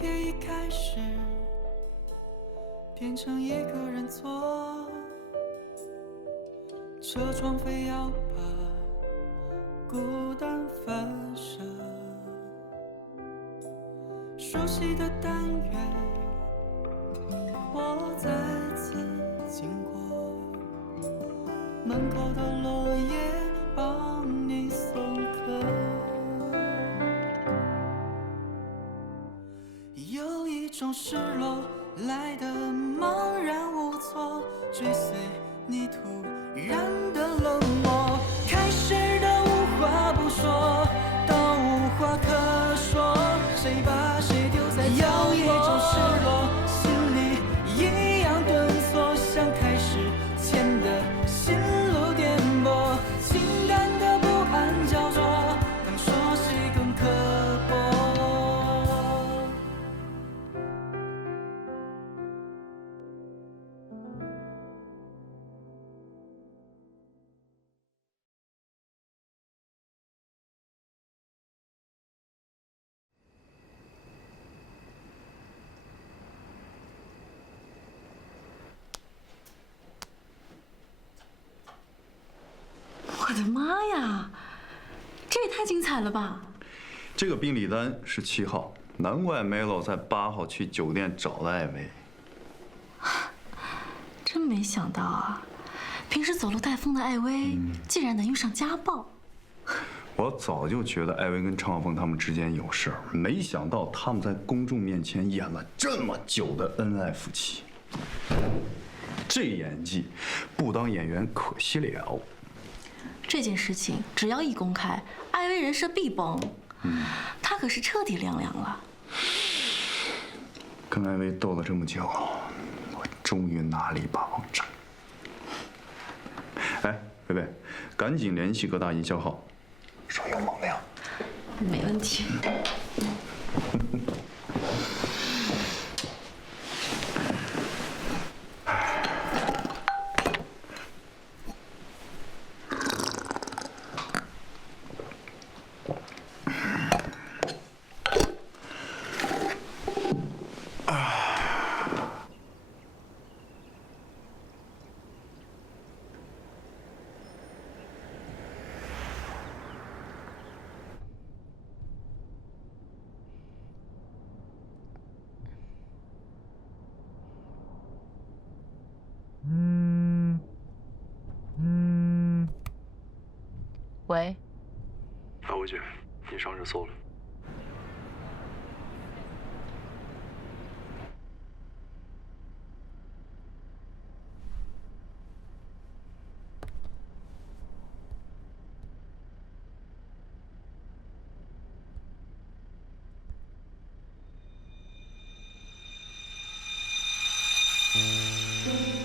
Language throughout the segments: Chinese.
天一开始变成一个人坐，车窗非要把孤单反射，熟悉的单元我再次经过，门口的落叶帮你送客，有一种失落来得茫然无措，追随你突然的冷漠，开始的无话不说到无话可说，谁把谁丢在有一种失落，心里一样顿挫，像开始前的心路颠簸，情感的不安焦灼，当说谁更刻薄。我的妈呀，这也太精彩了吧！这个宾礼单是7号，难怪 Melo 在8号去酒店找了艾薇。真没想到啊，平时走路带风的艾薇，竟然能遇上家暴。我早就觉得艾薇跟常晓峰他们之间有事儿，没想到他们在公众面前演了这么久的恩爱夫妻。这演技，不当演员可惜了。这件事情只要一公开，艾薇人设必崩。她可是彻底凉凉了。跟艾薇斗了这么久，我终于拿了一把王炸。哎，贝贝，赶紧联系各大营销号，说有猛料。没问题。喂，艾薇姐，你上热搜了。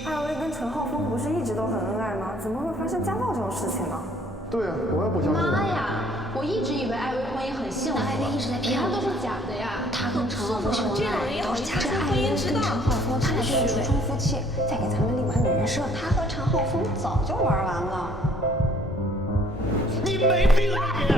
艾薇跟陈浩峰不是一直都很恩爱吗？怎么会发生家暴这种事情呢？对啊，我也不相信。妈呀！我一直以为艾薇婚姻很幸福，艾薇一直在骗我，都是假的呀。他跟陈浩峰是这种人也好意思这艾薇跟陈浩峰他俩是橱窗夫妻，在给咱们立完女人设。他和陈浩峰早就玩完了。你没病啊你！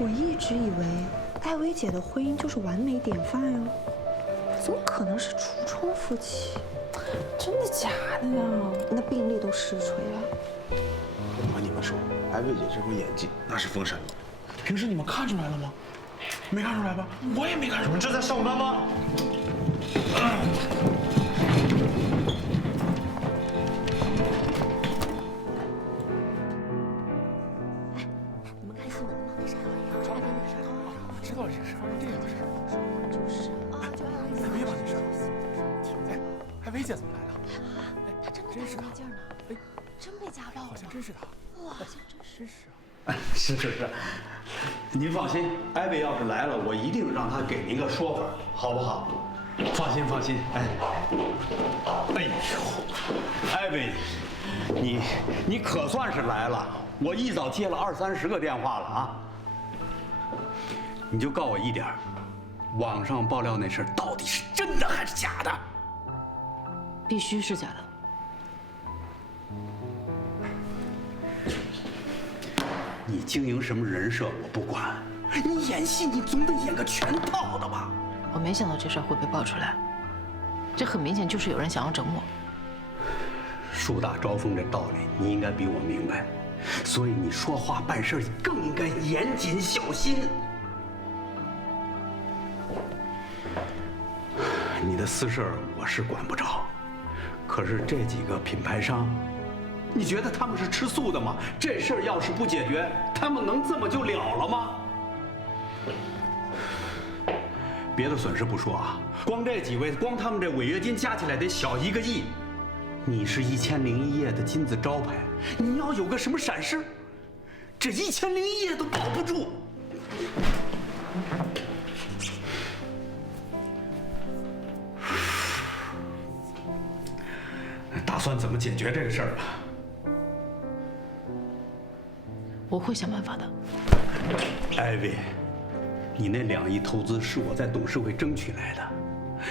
我一直以为艾薇姐的婚姻就是完美典范啊，怎么可能是橱窗夫妻？真的假的呀？那病历都实锤了。我跟你们说，艾薇姐这回演技那是封神了。平时你们看出来了吗？没看出来吧？我也没看出来。你们这在上班吗？你们看新闻了吗？啥玩意儿？这边的事儿。知道这事儿，这个事儿。就是啊，就艾薇姐。艾薇把这事儿。哎，艾薇姐怎么来了？她真的戴着墨镜呢。哎，真被家暴了。好像真是她。哇，好像真是。是，您放心，艾薇要是来了，我一定让她给您个说法，好不好？放心，哎呦，艾薇，你可算是来了，我一早接了20-30个电话了啊。你就告我一点，网上爆料那事儿到底是真的还是假的？必须是假的。你经营什么人设我不管，你演戏你总得演个全套的吧？我没想到这事儿会被爆出来，这很明显就是有人想要整我。树大招风这道理你应该比我明白，所以你说话办事更应该严谨小心。你的私事我是管不着，可是这几个品牌商，你觉得他们是吃素的吗？这事儿要是不解决，他们能这么就了了吗？别的损失不说啊，光这几位，光他们这违约金加起来得小1个亿。你是1001夜的金字招牌，你要有个什么闪失，这1001夜都保不住。打算怎么解决这个事儿啊？我会想办法的。艾薇，你那2亿投资是我在董事会争取来的，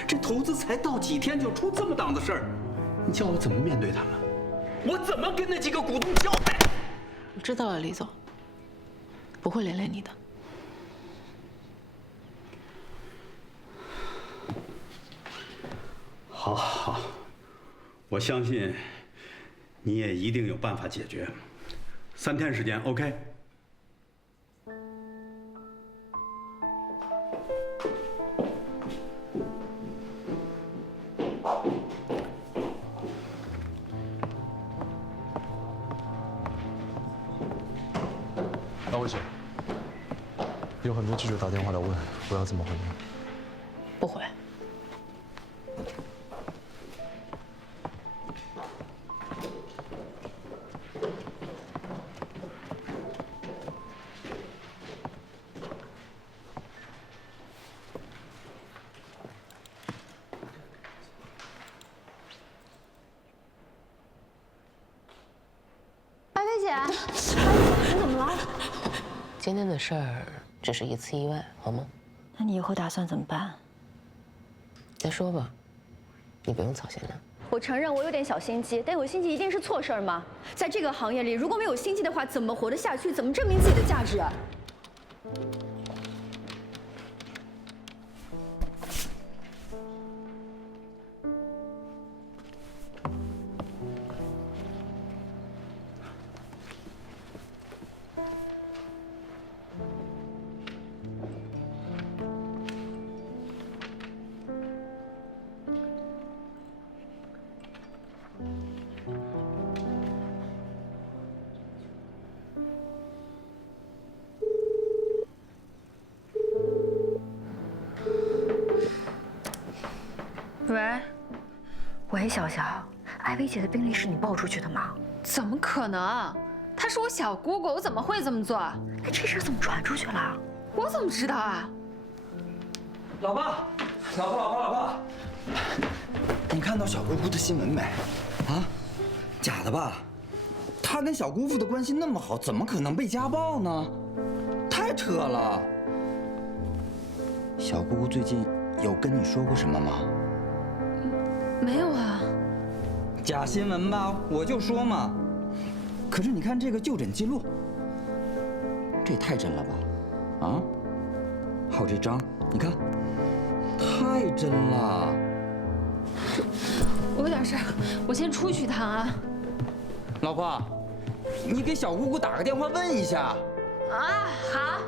这投资才到几天就出这么档子事儿，你叫我怎么面对他们？我怎么跟那几个股东交代？我知道了，李总，不会连累你的。好，我相信你也一定有办法解决。3天时间 ，OK？艾薇姐，有很多记者打电话来问，我要怎么回应？不回。艾薇姐，你怎么了？今天的事儿只是一次意外，好吗？那你以后打算怎么办？再说吧，你不用操心了。我承认我有点小心机，但有心机一定是错事儿吗？在这个行业里，如果没有心机的话，怎么活得下去？怎么证明自己的价值？喂，小小，艾薇姐的病历是你爆出去的吗？怎么可能？她是我小姑姑，我怎么会这么做？哎，这事怎么传出去了？我怎么知道啊？老爸，你看到小姑姑的新闻没？啊，假的吧？她跟小姑父的关系那么好，怎么可能被家暴呢？太扯了！小姑姑最近有跟你说过什么吗？没有啊。假新闻吧，我就说嘛。可是你看这个就诊记录，这也太真了吧？啊？还有这张，你看，太真了。我有点事儿，我先出去一趟啊。老婆，你给小姑姑打个电话问一下。啊，好。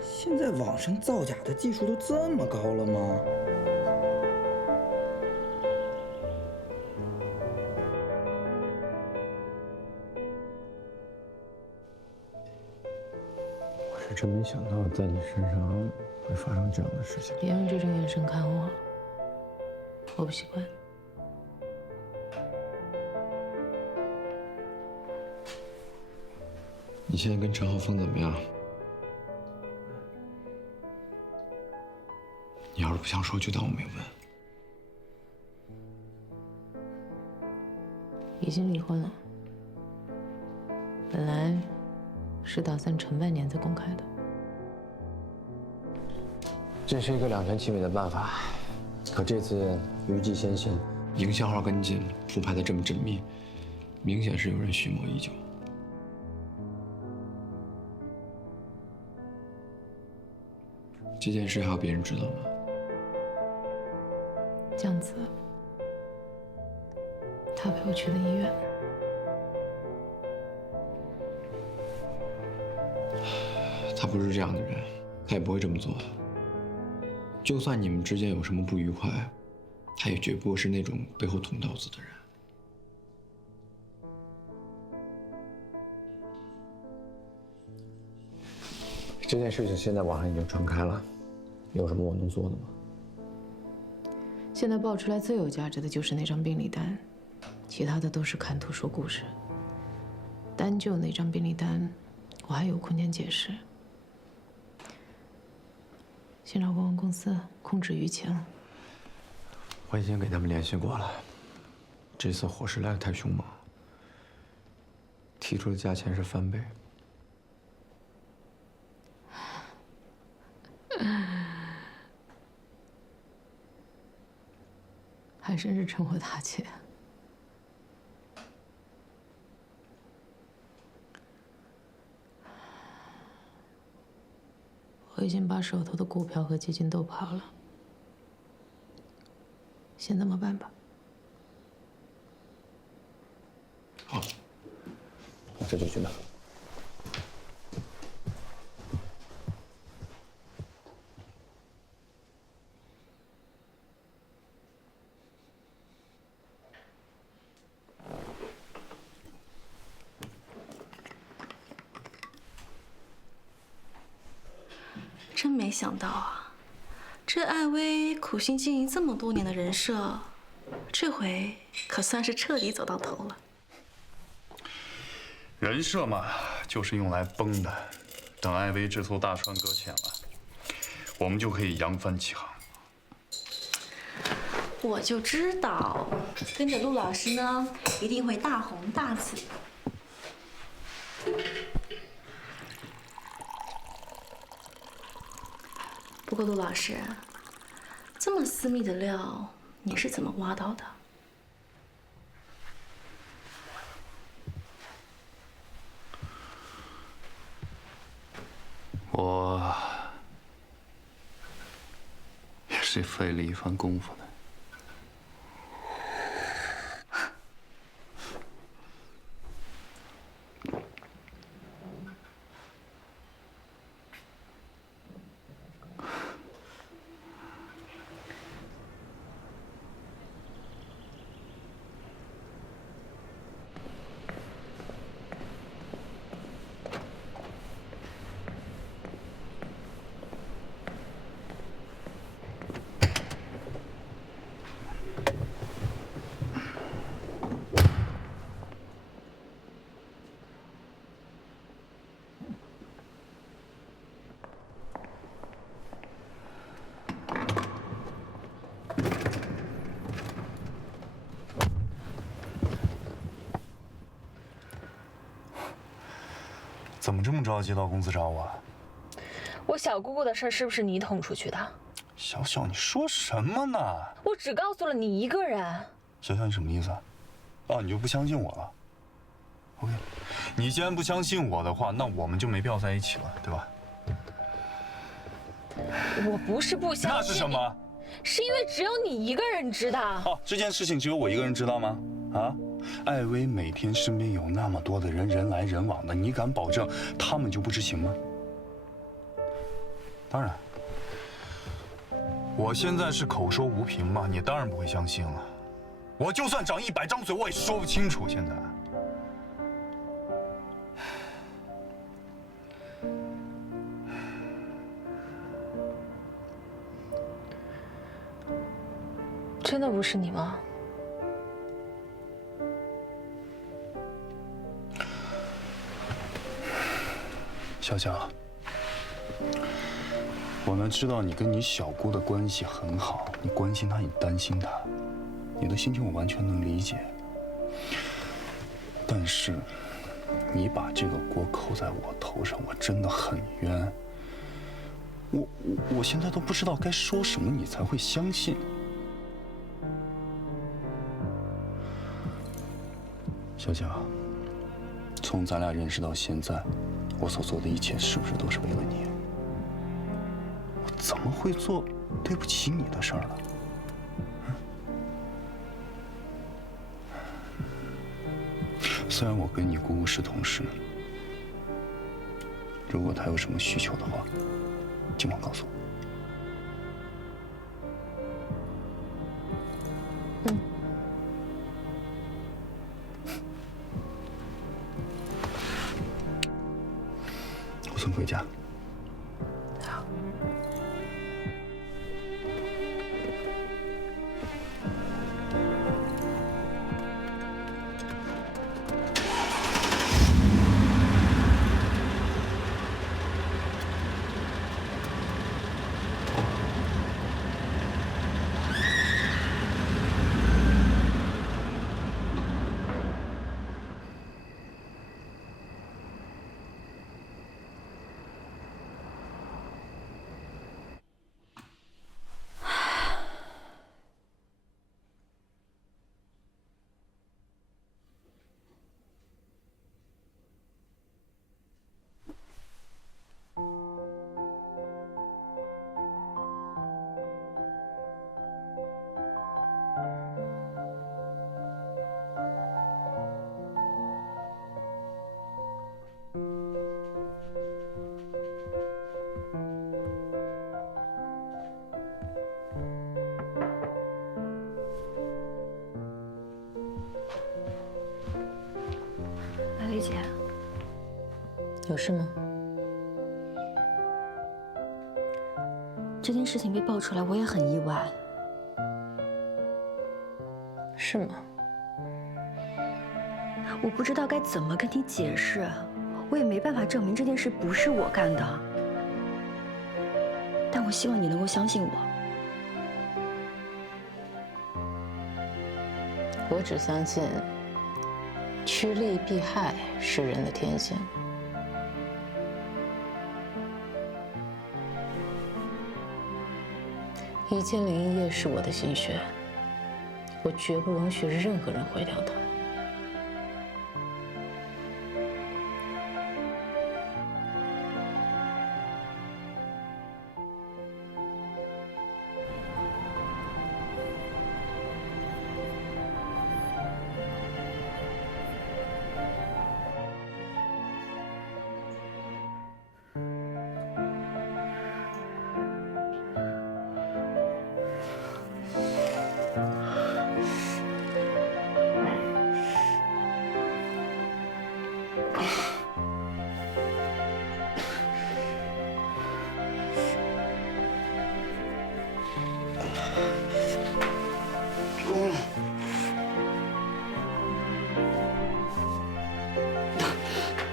现在网上造假的技术都这么高了吗？我是真没想到在你身上会发生这样的事情。别用这种眼神看我，我不习惯。你现在跟陈浩峰怎么样？你要是不想说，就当我没问。已经离婚了，本来是打算陈半年再公开的。这是一个两全其美的办法，可这次余悸先现，营销号跟进，铺排的这么缜密，明显是有人蓄谋已久。这件事还要别人知道吗？江子，他陪我去的医院。他不是这样的人，他也不会这么做的。就算你们之间有什么不愉快，他也绝不会是那种背后捅刀子的人。这件事情现在网上已经传开了，有什么我能做的吗？现在爆出来最有价值的就是那张病历单，其他的都是看图说故事。单就那张病历单，我还有空间解释。先找公关公司控制舆情。我已经给他们联系过了，这次火势来得太凶猛，提出的价钱是翻倍。还真是趁火打劫。我已经把手头的股票和基金都抛了，先这么办吧。好，我这就去拿。真没想到啊，这艾薇苦心经营这么多年的人设，这回可算是彻底走到头了。人设嘛，就是用来崩的。等艾薇这艘大船搁浅了，我们就可以扬帆起航。我就知道，跟着陆老师呢，一定会大红大紫。不过陆老师，这么私密的料，你是怎么挖到的？我也是费了一番功夫的。怎么这么着急到公司找我？我小姑姑的事是不是你捅出去的？小小，你说什么呢？我只告诉了你一个人。小小，你什么意思啊？哦，你就不相信我了 ？OK，你既然不相信我的话，那我们就没必要在一起了，对吧？我不是不相信。那是什么？是因为只有你一个人知道。哦，这件事情只有我一个人知道吗？啊，艾薇每天身边有那么多的人，人来人往的，你敢保证他们就不知情吗？当然，我现在是口说无凭嘛，你当然不会相信了。我就算长100张嘴，我也说不清楚。现在，真的不是你吗？小小，我呢知道你跟你小姑的关系很好，你关心她，你担心她，你的心情我完全能理解。但是，你把这个锅扣在我头上，我真的很冤。我现在都不知道该说什么，你才会相信。小小，从咱俩认识到现在，我所做的一切是不是都是为了你？我怎么会做对不起你的事儿呢？虽然我跟你姑姑是同事，如果她有什么需求的话，尽管告诉我。我送你回家。好。艾薇姐，有事吗？这件事情被爆出来，我也很意外。是吗？我不知道该怎么跟你解释，我也没办法证明这件事不是我干的。但我希望你能够相信我。我只相信趋利避害是人的天性。1001夜是我的心血，我绝不容许任何人毁掉它。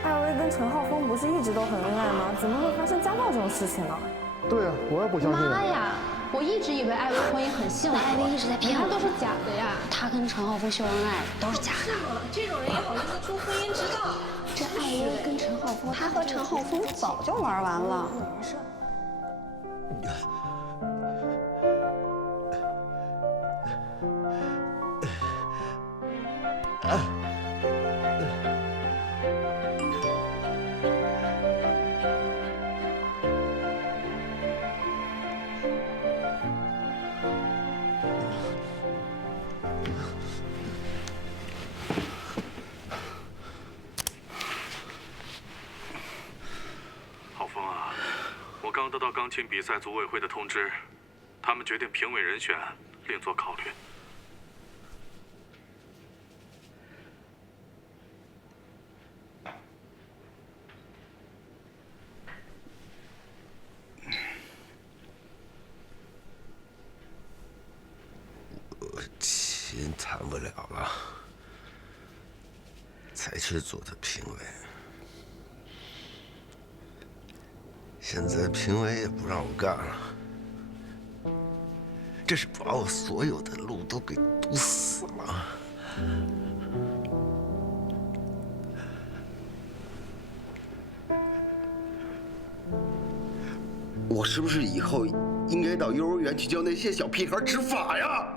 艾薇跟陈浩峰不是一直都很恩爱吗？怎么会发生家暴这种事情呢？对啊，我也不相信。妈呀！我一直以为艾薇婚姻很幸福，艾薇一直在骗我，都是假的呀。她跟陈浩峰秀恩爱都是假的。这种人也好意思出婚姻之道？这艾薇跟陈浩峰，她和陈浩峰早就玩完了。刚得到钢琴比赛组委会的通知，他们决定评委人选另作考虑。琴弹不了了，才去做的评委。现在评委也不让我干了，这是把我所有的路都给堵死了。我是不是以后应该到幼儿园去教那些小屁孩指法呀？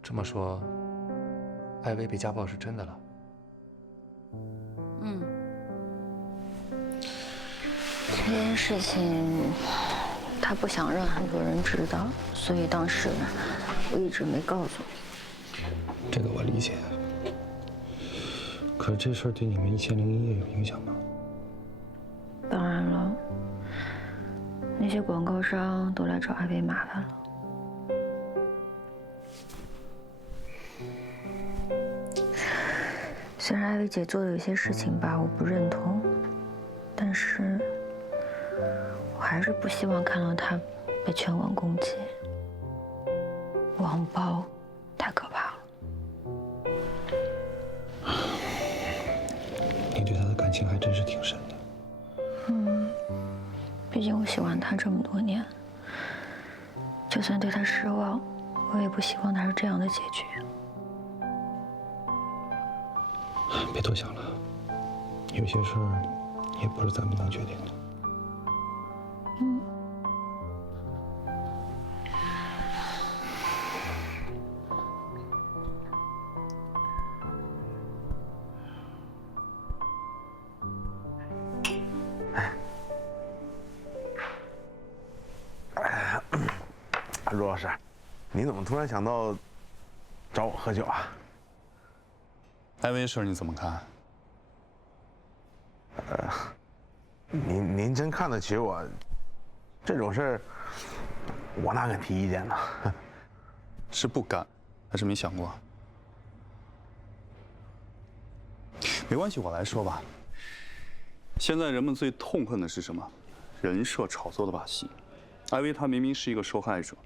这么说，艾薇被家暴是真的了。嗯，这件事情他不想让很多人知道，所以当时我一直没告诉你。这个我理解。可这事儿对你们1001夜有影响吗？当然了，那些广告商都来找艾薇麻烦了。虽然艾薇姐做的有些事情吧，我不认同，但是我还是不希望看到她被全网攻击。网暴太可怕了。你对她的感情还真是挺深的。嗯，毕竟我喜欢她这么多年，就算对她失望，我也不希望她是这样的结局。别多想了，有些事儿也不是咱们能决定的。嗯。陆老师，你怎么突然想到找我喝酒啊？艾薇事儿你怎么看？您真看得起我？这种事儿，我哪敢提意见呢？是不敢，还是没想过？没关系，我来说吧。现在人们最痛恨的是什么？人设炒作的把戏。艾薇她明明是一个受害者，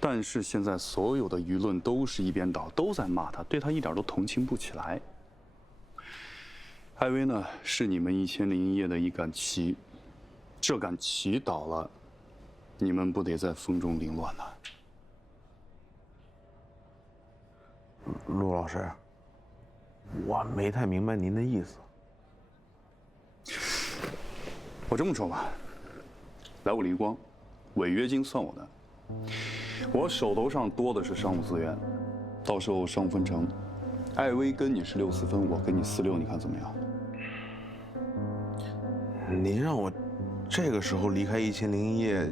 但是现在所有的舆论都是一边倒，都在骂她，对她一点都同情不起来。艾薇呢，是你们1001夜的一杆旗，这杆旗倒了，你们不得在风中凌乱呐？陆老师，我没太明白您的意思。我这么说吧，来我离光，违约金算我的。我手头上多的是商务资源，到时候商务分成，艾薇跟你是6-4分，我跟你4-6，你看怎么样？您让我这个时候离开1001夜，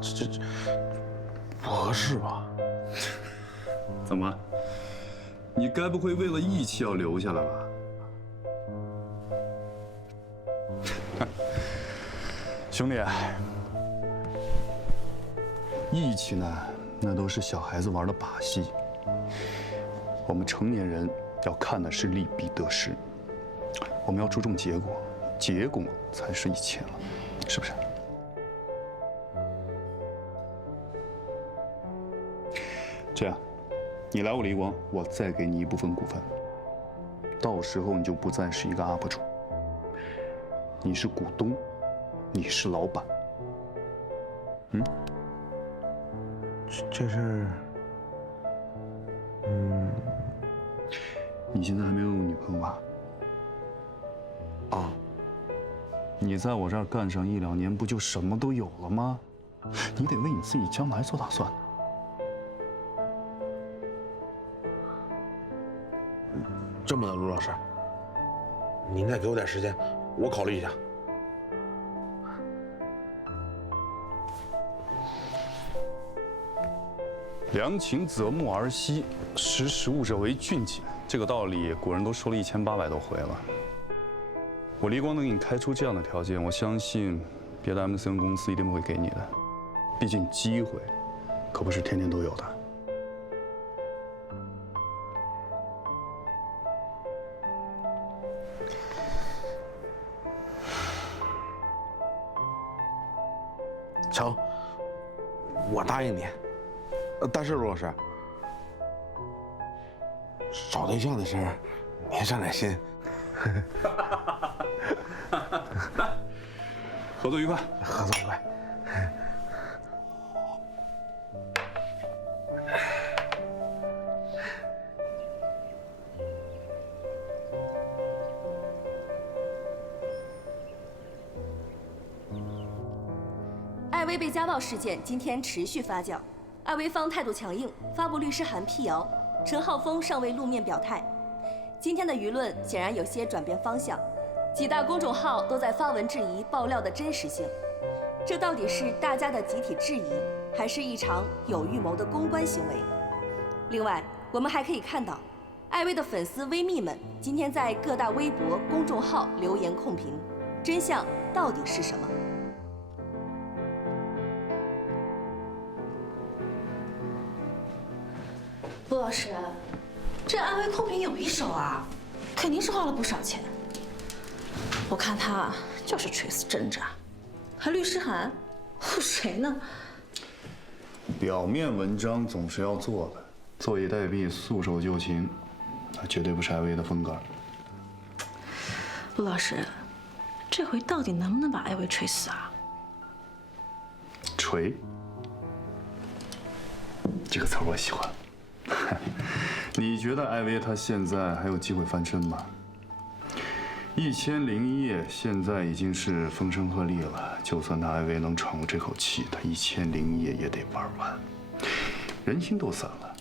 这不合适吧？怎么？你该不会为了义气要留下来吧？兄弟，义气呢，那都是小孩子玩的把戏。我们成年人要看的是利弊得失，我们要注重结果，结果才是一切了，是不是？这样，你来我离光，我再给你一部分股份，到时候你就不再是一个 UP 主，你是股东，你是老板。嗯？这是，你现在还没有女朋友吧？啊。你在我这儿干上1、2年，不就什么都有了吗？你得为你自己将来做打算。这么的，陆老师，您再给我点时间，我考虑一下。良禽择木而栖，识时务者为俊杰。这个道理古人都说了1800多回了。我离光能给你开出这样的条件，我相信别的 MCN 公司一定不会给你的。毕竟机会可不是天天都有的。成，我答应你。但是陆老师，找对象的事儿，您上点心。来，合作愉快，合作愉快。艾薇被家暴事件今天持续发酵，艾薇方态度强硬，发布律师函辟谣，陈浩峰尚未露面表态。今天的舆论显然有些转变方向，几大公众号都在发文质疑爆料的真实性。这到底是大家的集体质疑，还是一场有预谋的公关行为？另外，我们还可以看到，艾薇的粉丝微蜜们今天在各大微博、公众号留言控评，真相到底是什么？陆老师，这艾薇控评有一手啊，肯定是花了不少钱。我看他就是垂死挣扎，还律师函，唬谁呢？表面文章总是要做的，坐以待毙，束手就擒，那绝对不是艾薇的风格。陆老师，这回到底能不能把艾薇锤死啊？锤，这个词儿我喜欢。你觉得艾薇她现在还有机会翻身吗？1001夜现在已经是风声鹤唳了，就算她艾薇能喘过这口气，她1001夜也得玩完。人心都散了，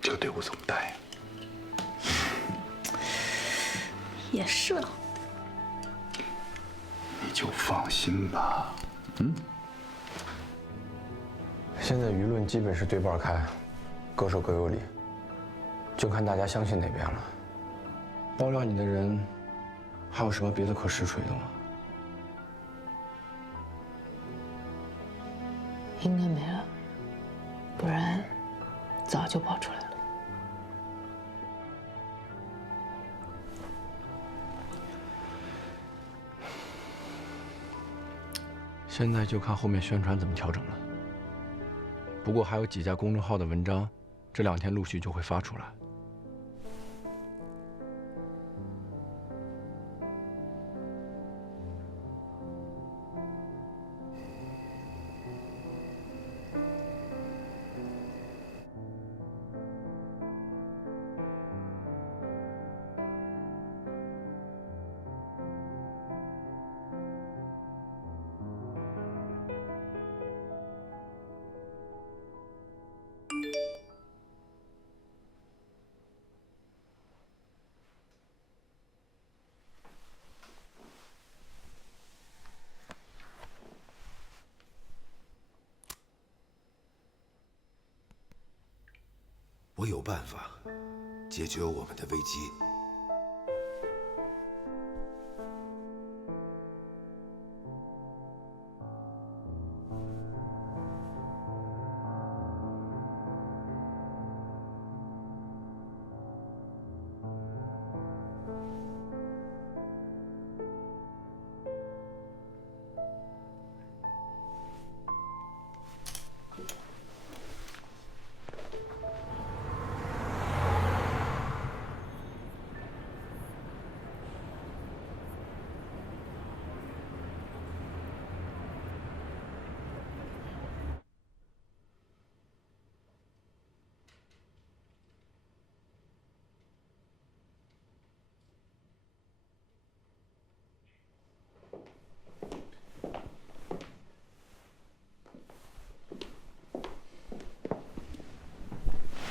这个队伍怎么带呀？也是啊。你就放心吧，现在舆论基本是对半开，各说各有理，就看大家相信哪边了。爆料你的人，还有什么别的可实锤的吗？应该没了，不然早就爆出来了。现在就看后面宣传怎么调整了。不过还有几家公众号的文章，这2天陆续就会发出来。我有办法解决我们的危机。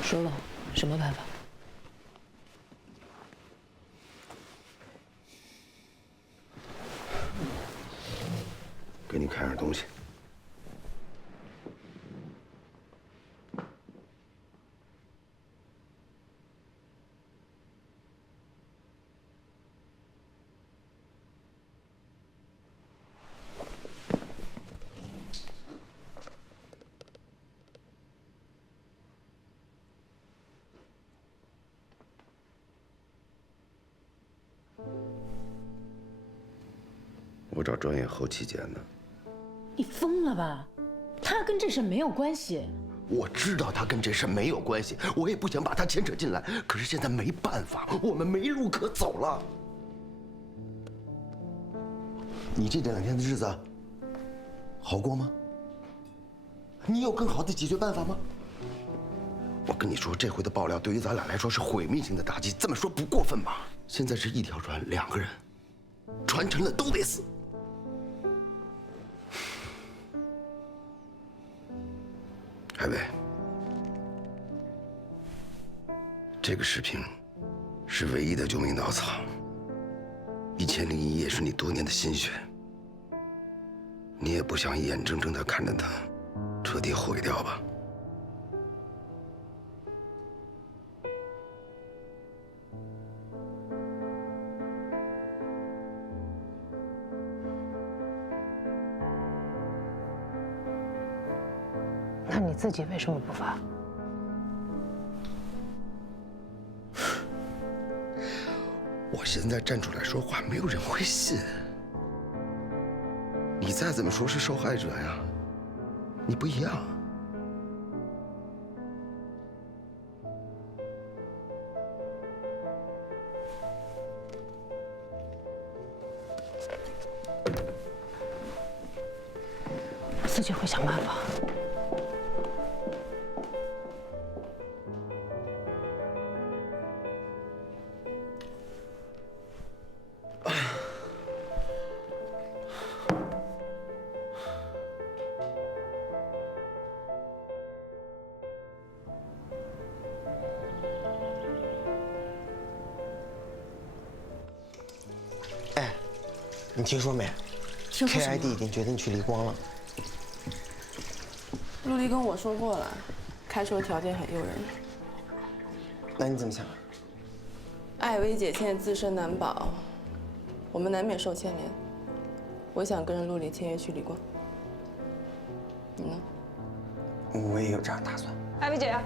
说了，什么办法？给你看样东西。我找专业后期剪的。你疯了吧？他跟这事没有关系。我知道他跟这事没有关系，我也不想把他牵扯进来。可是现在没办法，我们没路可走了。你这2天的日子好过吗？你有更好的解决办法吗？我跟你说，这回的爆料对于咱俩来说是毁灭性的打击，这么说不过分吧？现在是一条船，2个人，船沉了都得死。海伟，这个视频是唯一的救命稻草。1001夜是你多年的心血，你也不想眼睁睁地看着它彻底毁掉吧？那你自己为什么不发？我现在站出来说话，没有人会信。你再怎么说是受害者呀，你不一样。我自己会想办法。你听说没？听说什么 KID 已经决定去离光了。陆离跟我说过了，开出的条件很诱人。那你怎么想？艾薇姐现在自身难保，我们难免受牵连。我想跟着陆离签约去离光。你呢？我也有这样打算。艾薇姐，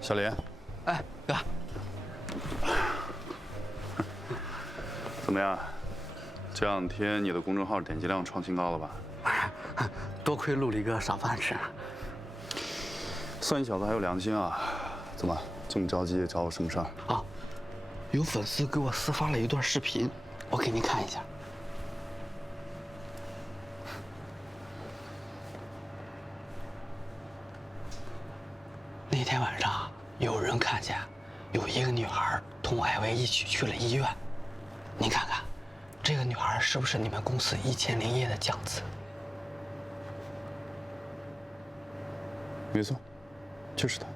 小林，哎，哥，怎么样？这2天你的公众号点击量创新高了吧？多亏陆离哥赏饭吃。算你小子还有良心啊！怎么这么着急找我什么事儿？啊，有粉丝给我私发了一段视频，我给您看一下。那天晚上，有人看见有一个女孩同艾薇一起去了医院。你看看，这个女孩是不是你们公司1000零一夜的酱子？没错，就是他。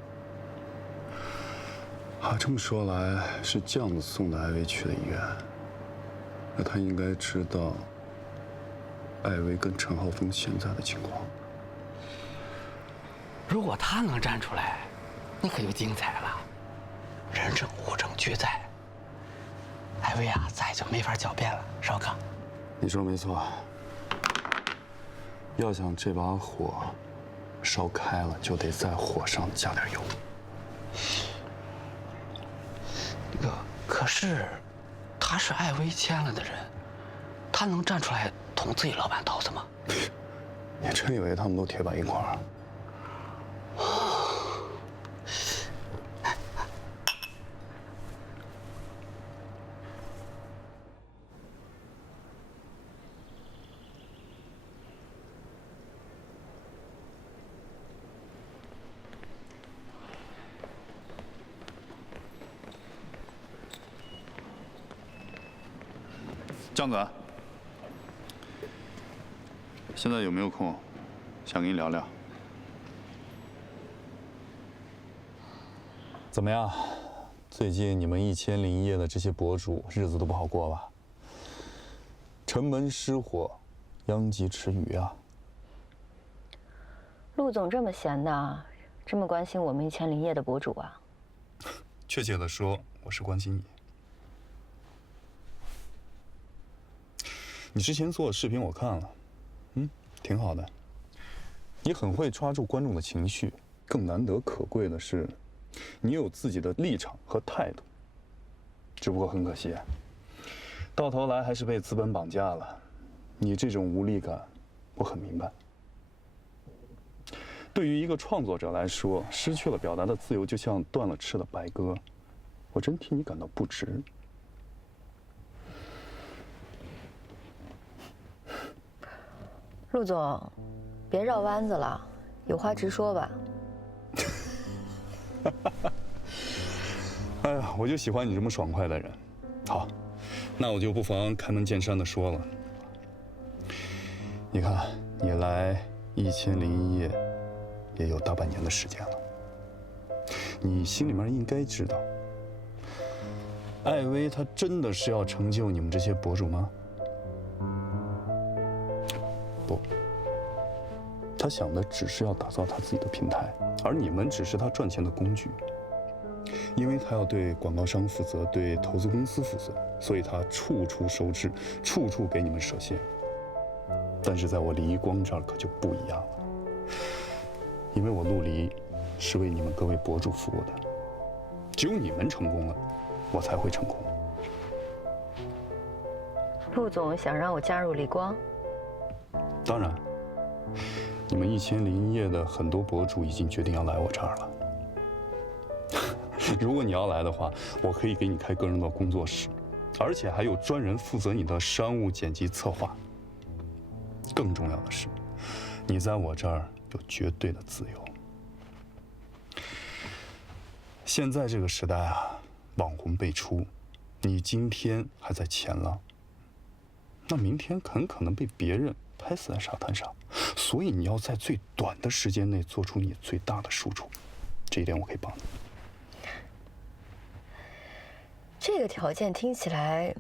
啊，这么说来，是酱子送的艾薇去的医院。那他应该知道艾薇跟陈浩峰现在的情况。如果他能站出来，那可就精彩了。人证物证俱在，艾薇啊，再就没法狡辩了。少康，你说没错。要想这把火烧开了，就得在火上加点油。可是，他是艾薇签了的人，他能站出来捅自己老板刀子吗？你真以为他们都铁板一块儿？酱子，现在有没有空？想跟你聊聊。怎么样？最近你们1000零一夜的这些博主日子都不好过吧？城门失火，殃及池鱼啊！陆总这么闲的，这么关心我们1000零一夜的博主啊？确切的说，我是关心你。你之前做的视频我看了，挺好的。你很会抓住观众的情绪，更难得可贵的是，你有自己的立场和态度。只不过很可惜，到头来还是被资本绑架了。你这种无力感，我很明白。对于一个创作者来说，失去了表达的自由，就像断了翅的白鸽。我真替你感到不值。陆总，别绕弯子了，有话直说吧。哎呀，我就喜欢你这么爽快的人。好，那我就不妨开门见山的说了。你看，你来1000零一夜也有大半年的时间了，你心里面应该知道，艾薇她真的是要成就你们这些博主吗？不，他想的只是要打造他自己的平台，而你们只是他赚钱的工具。因为他要对广告商负责，对投资公司负责，所以他处处收支，处处给你们设限。但是在我李一光这儿可就不一样了，因为我陆离是为你们各位博主服务的，只有你们成功了，我才会成功。陆总想让我加入李光？当然，你们1000零一夜的很多博主已经决定要来我这儿了。如果你要来的话，我可以给你开个人的工作室，而且还有专人负责你的商务剪辑策划。更重要的是，你在我这儿有绝对的自由。现在这个时代啊，网红辈出，你今天还在前浪，那明天很可能被别人拍死在沙滩上。所以你要在最短的时间内做出你最大的输出，这一点我可以帮你。这个条件听起来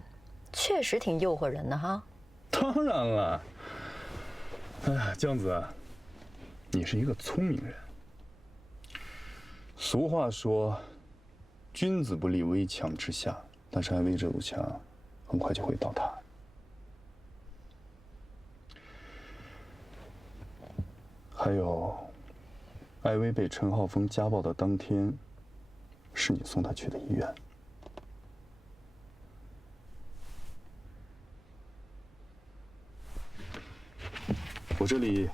确实挺诱惑人的哈。当然了。哎呀，酱子，你是一个聪明人。俗话说，君子不立危墙之下，但是艾薇这堵墙很快就会倒塌。还有，艾薇被陈浩峰家暴的当天，是你送她去的医院。我这里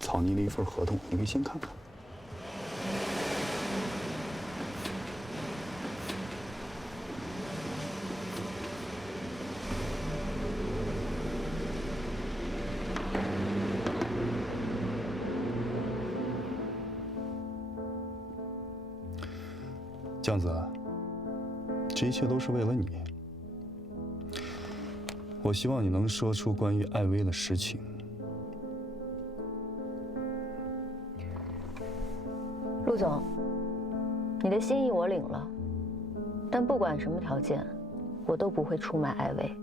草拟了一份合同，你可以先看看。酱子，这一切都是为了你。我希望你能说出关于艾薇的实情。陆总，你的心意我领了，但不管什么条件，我都不会出卖艾薇。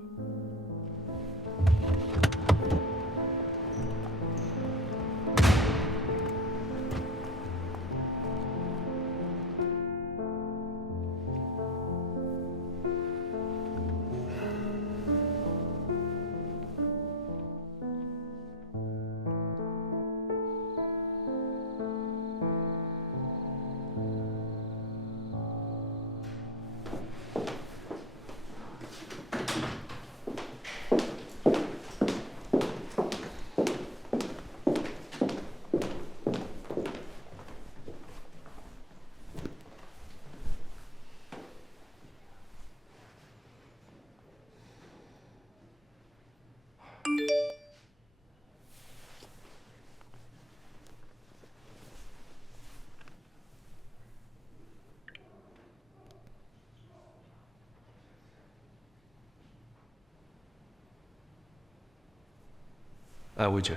艾薇姐，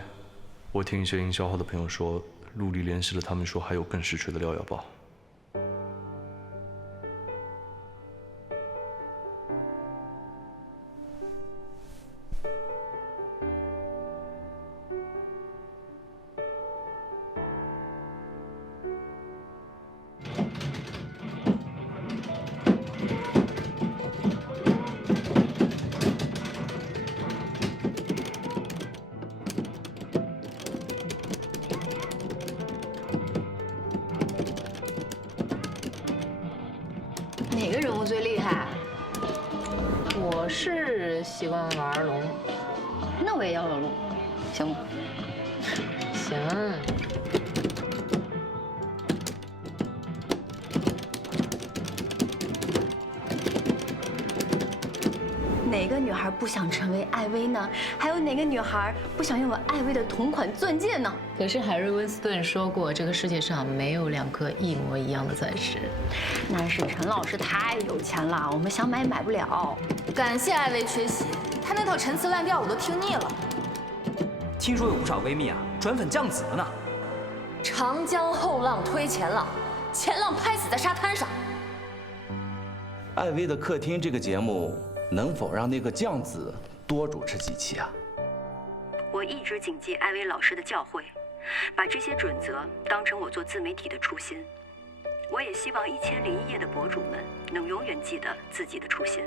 我听一些营销号的朋友说，陆离联系了他们，说还有更实锤的料要爆。哪个人物最厉害？我是习惯玩儿龙，那我也要有龙，行吗？行。哪个女孩不想成为艾薇呢？还有哪个女孩不想拥有艾薇的同款钻戒呢？可是海瑞温斯顿说过，这个世界上没有2颗一模一样的钻石。那是陈老师太有钱了，我们想买买不了。感谢艾薇缺席，她那套陈词滥调我都听腻了。听说有不少闺蜜啊转粉降子了呢。长江后浪推前浪，前浪拍死在沙滩上。艾薇的客厅这个节目能否让那个酱子多主持几期啊？我一直谨记艾薇老师的教诲，把这些准则当成我做自媒体的初心。我也希望1001夜的博主们能永远记得自己的初心。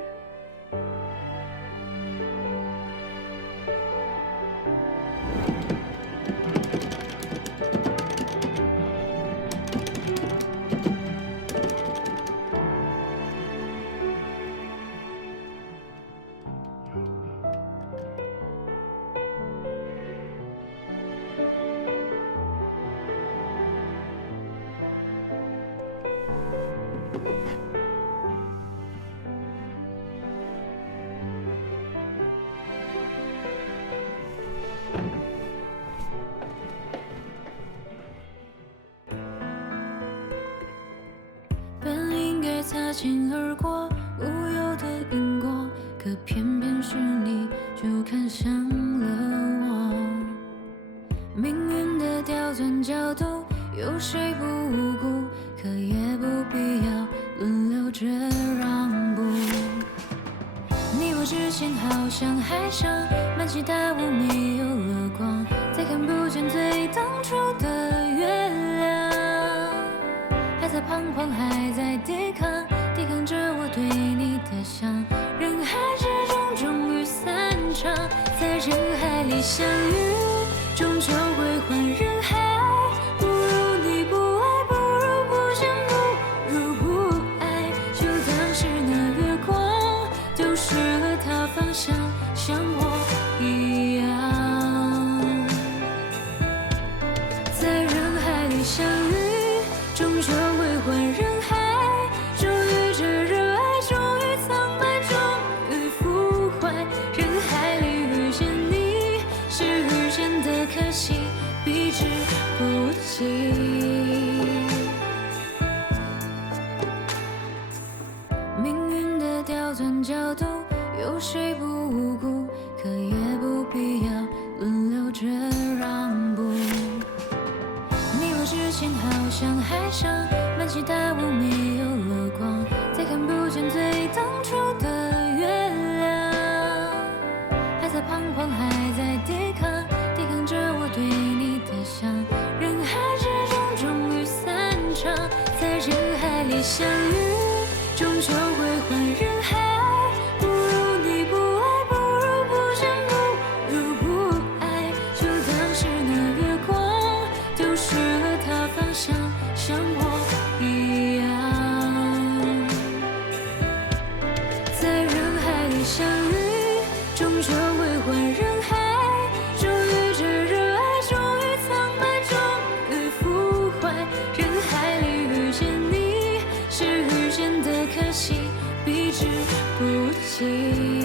本应该擦肩而过，无忧的因果，可偏偏是你就看上了我。命运的刁钻角度，有谁不无辜？可也不必要轮流着让步。你我之间好像海上满起大雾，没有了光，再看不见最当初的月亮。还在彷徨，还在抵抗，抵抗着我对你的想。人海之中，终于散场，在人海里相遇，终究归还人海。不如你不爱，不如不见，不如不爱。就当是那月光丢失了它方向，像我一样。在人海里相遇，终究归还人海。终于这热爱，终于苍白，终于腐坏。人海里遇见你，是遇见的可惜，避之不及。命运的刁钻角度，有谁不无辜？之前好像海上满期待我没有了光，再看不见最当初的月亮，还在彷徨，还在抵抗，抵抗着我对你的想，人海之中终于散场，在人海里相遇，终究会换人海。不如你不爱，不如不见，不如不爱，就当是那月光丢失了它方向，像我一样。在人海里相遇，终究会换人海，终于这热爱，终于苍白，终于腐坏。人海里遇见你，是遇见的可惜，避之不及。